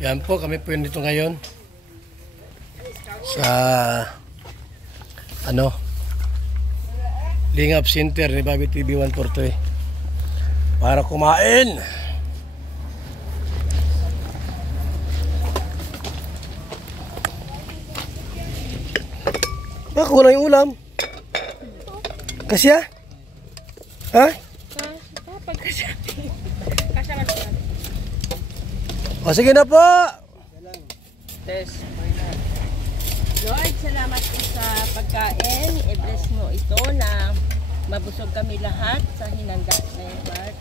Yan po, kami po dito ngayon sa Lingap Center ni Bobby TV 143 para kumain. Ako na yung ulam. Kasya? Ha? Kasya. O sige na po. Test. Lord, salamat po sa pagkain. I-bless mo ito na mabusog kami lahat sa hinanda ngayong Lord.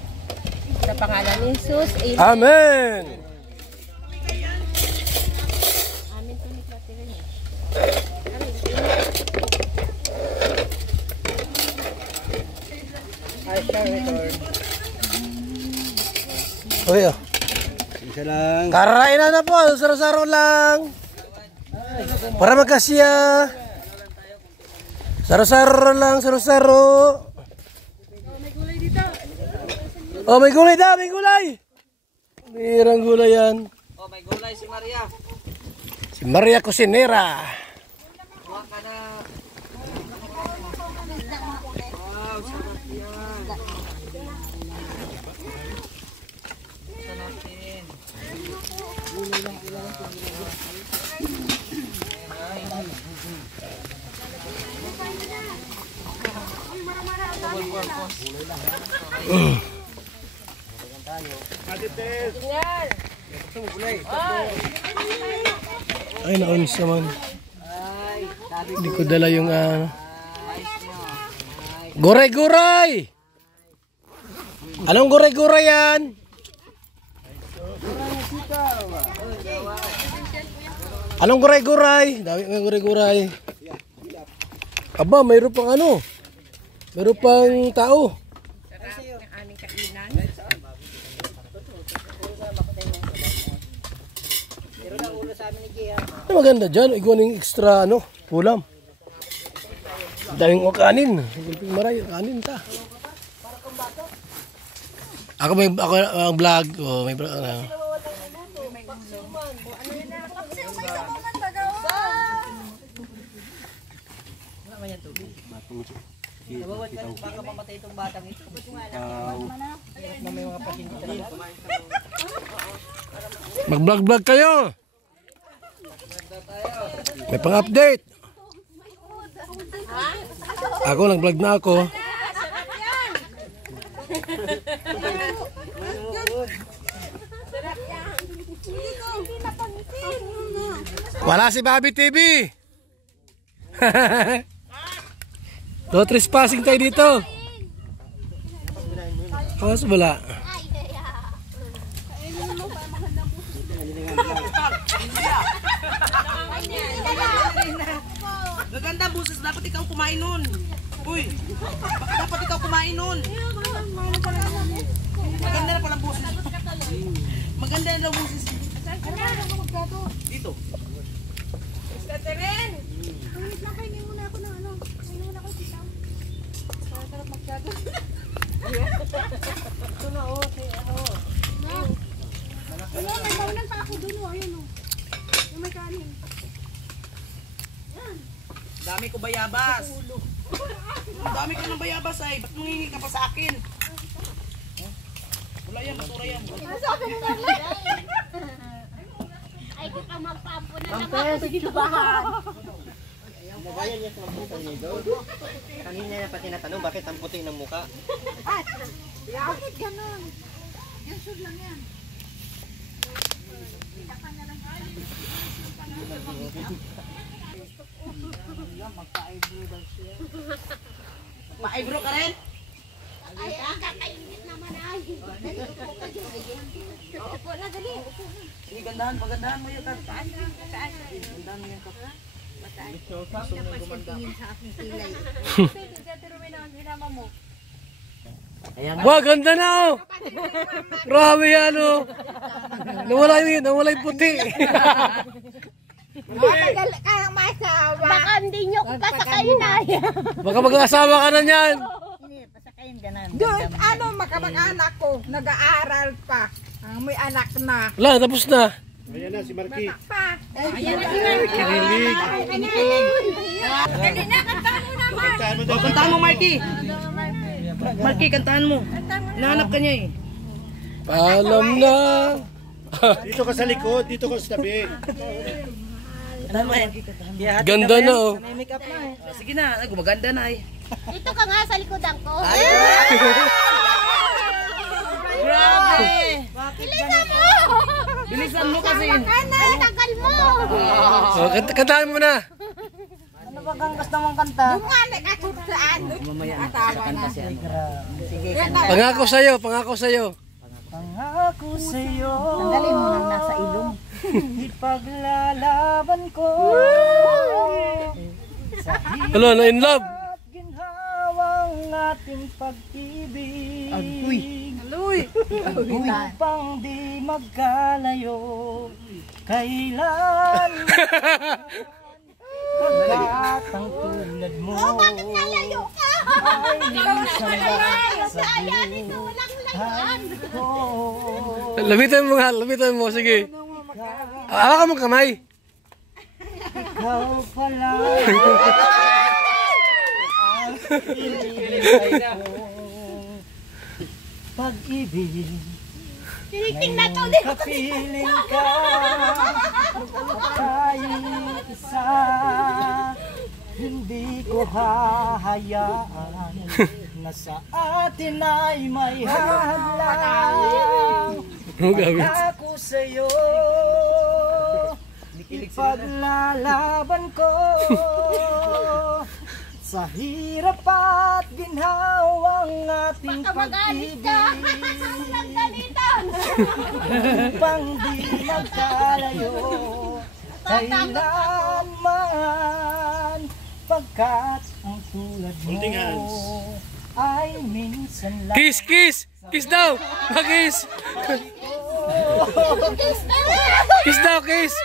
Sa pangalan ni Jesus. Amen. Amen. Amen po ni Catherine. Ay, record. Okay, oh. Isa lang. Karainan na po, saro-saro lang. Para magkasya. Saro-saro lang, saro-saro. Oh, may gulay daw, may gulay. Mayroong gulay yan. Oh, may gulay si Maria. Si Maria Cusinera. Kuha ka na. Wow, sarap yan. Isa natin. Ay, naunis naman. Hindi ko dala yung Guray-guray! Anong guray-guray yan? Anong guray-guray? Dami ng guray-guray. Aba, mayroon pang mayroon pang tao. Sarap ng aming kainan. Ano maganda dyan? Ikaw ng extra ulam. Daming kanin. Gulping maray, kanin ta. Ako ang vlog. Oh, may vlog. Nabawat ka baka mamatay itong batang ito. Na may mga pasyente talaga. Mag-vlog kayo. May pang-update. Ako, nag-vlog na ako. Wala si Bobby TV. No trespassing tayo dito. Awas wala. Gaganda buses, dapat ikaw kumain nun. Uy, dapat ikaw kumain nun. Maganda na palang buses. Maganda na buses. Dito. Catherine! Wait lang, kainin muna ako ng kainin muna ako sitaw. Para sarap magkado. Ito na, okay, Ayun, may maunan pa ako dun, ayun o. Yung may kanin. Dami ko bayabas. Dami ko ng bayabas ay. Ba't mangingi ka pa sa akin? Wala yan, basura yan. Sabi mo na lang. Ay, kita magpampo na naman. Sige, bahan. Nagayan niya sa mabutan niya daw. Kanina niya pa tinatanong bakit ang puti ng muka. Bakit ganun? Yan, sure lang yan. Ma-eyebrow ka rin? Ay, kakainit naman ay. Dali, upo ka dyan. Upo na, dali. Sige, gandahan, pagandahan mo yung kat. Gandahan mo yung kat. Wah, ganda na oh. Grabe yan oh. Nawala yung puti. Matagal kayang masawa. Baka hindi nyo pasakayin na. Baka mag-asawa ka na niyan. Doon, makapag-anak ko, nag-aaral pa. May anak na. Wala, tapos na. Ayan na si Marky. Ayan na si Marky. Kinilig. Dali na, kantahan mo naman. Kantahan mo, Marky. Marky, kantahan mo. Nahanap ka niya eh. Paalam na. Dito ka sa likod, dito ka sa tabi. Ganda na oh. May make-up na eh. Sige na, gumaganda na eh. Dito ka nga sa likodan ko. Grabe. Bilisan mo! Bilisan mo kasi. Ay, tagal mo! Oh, kantahan mo na. Ano ba kang gusto mong kanta? Bunga, nagkatutaan. Mamaya, kanta siya. Sige, Pangako sa'yo, pangako sa'yo. pangako sa'yo. Tanggalin mo nang nasa ilong. Ipaglalaban ko. Sa Hello, na in love. at ginhawang ating pag-ibig. Agoy. Upang di magkalayo. Kailan pagkat ang tulad mo Lalayo ka! ay minsan lang sa Kaya nito walang layuan. ko. Labitan mo nga, labitan mo. Sige. Hawakan mo kamay. Ikaw pala ang pinili kong pag-ibig. Tinitingnan to din. Kapiling ka kahit isa, hindi ko hahayaan na sa atin ay may hadlang. Ano gawin? Ako sa'yo, ipaglalaban ko sa hirap at ginhawang ating Magalit pag-ibig. ka! Walang galitan! Upang di magkalayo kailanman, pagkat ang tulad mo Holding hands. ay minsan lang. Kiss, kiss. Kiss daw. Mag-kiss. Kiss daw, kiss.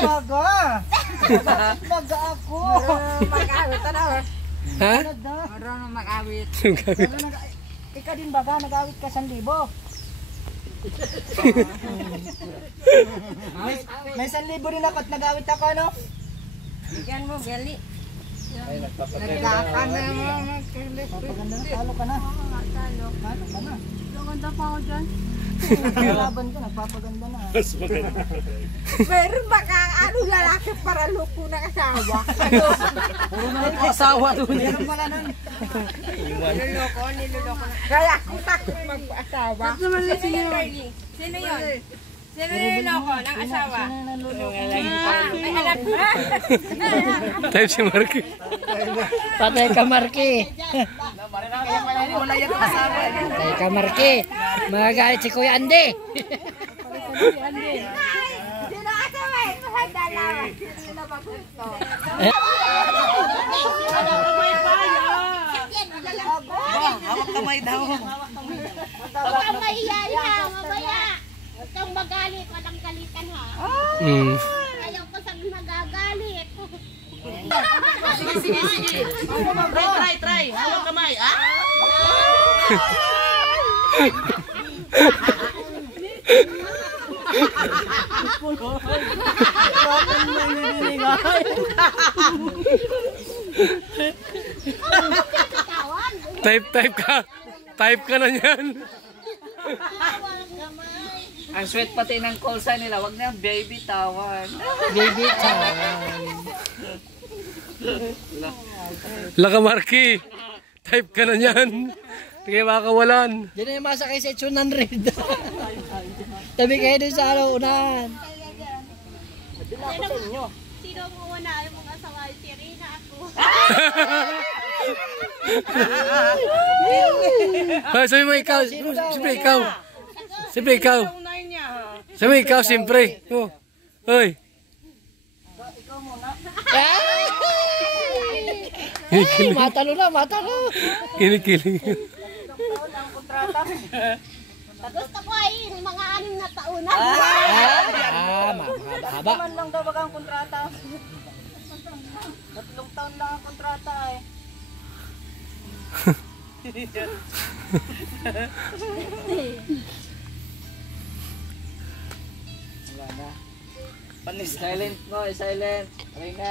Baga! Baga ako! Ha? Marunong mag-awit. Ikaw din baga, nag-awit ka 1,000. May 1,000 rin ako at nag-awit ako, ano? Bigyan mo, Beli. Papaganda na, talo ka na. Talo ka na. Ganda pa ako dyan. Laban ko, nagpapaganda na. Meron ba kang ano lalaki para loko ng asawa? Asawa doon. Meron pala nun. Niloloko na. Kaya ako takot mag-asawa. Sino yun? Sino niloloko ng asawa? Ay, alam mo. Type si Marky. Patay ka, Marky. Wala yan ang asawa. Patay ka, Marky. Magagalit si Kuya Andy. Sino asawa eh? Mahal dalawa. Sino magusto? Hawak kamay daw. Huwag kang mahihiya, mamaya. Huwag kang magalit, walang galitan ha. Ayaw ko sa nagagalit. Sige. Try. Hawak kamay. Tawan. Type ka. Type ka na yan. Walang gamay. Ang sweet pati ng call sign nila. Wag na baby tawan. Laka Marky. Type ka na yan. Kaya makakawalan. Diyan na yung masakay sa 800. Tabi kayo dun sa unahan. Sino mo una? Ayaw mong asawa? Si Rina ako. Hoy, sabi mo ikaw. Siyempre ikaw. Siyempre ikaw. Sabi mo ikaw, siyempre. Oh. Hoy. Matalo na, matalo. Kinikilig. Gusto ko ay mga 6 na taon na. Mahaba. Man lang daw baga ang kontrata. 3 taon lang ang kontrata eh. Panis. Silent mo, silent. Okay na.